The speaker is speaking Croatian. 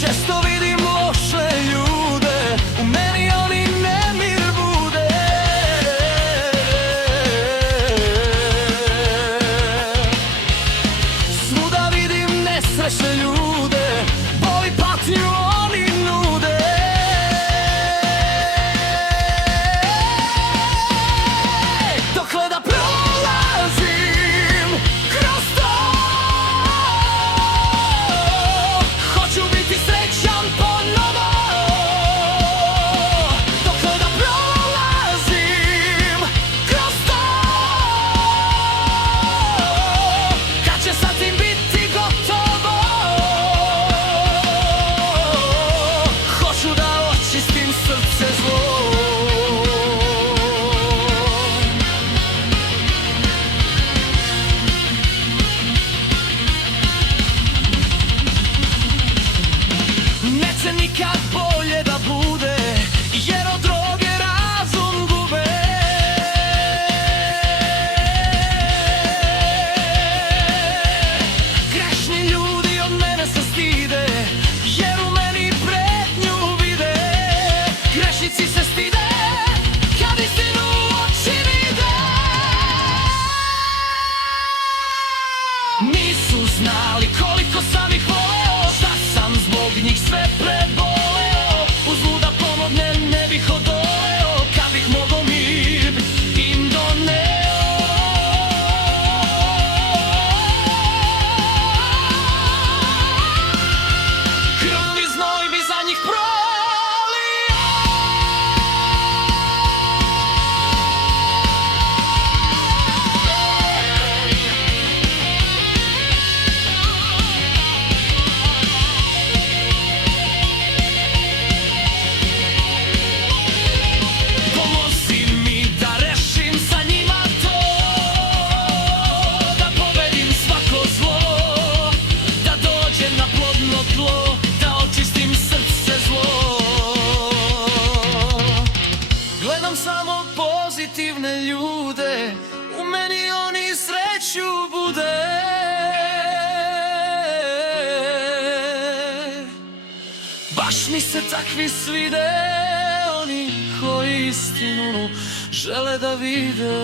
Često vidim loše ljude, u meni oni nemir bude. Svuda vidim nesrećne ljude, bol i patnju oni nude. Dokle da prolazim kroz to, hoću biti srećan ponovo. Dokle da prolazim kroz to, kad će sa tim biti gotovo. Hoću da očistim srce zlo. Neće nikad bolje da bude, jer od droge razum gube. Grešni ljudi od mene se stide, jer u meni pretnju vide. Grešnici se stide kad istinu u oči vide. Nisu znali koliko sam ih voleo, šta sam zbog njih sve preboleo. Uzlud da pomognem ne bih odoleo, kad bih mogao mir im doneo. Krvni znoj bi za njih prolio. Pomozi mi da rešim sa njima to, da pobedim svako zlo, da dođem na plodno tlo, da očistim srce zlo. Gledam samo pozitivne ljude, u meni oni sreću bude. Baš mi se takvi svide, oni koji istinu žele da vide.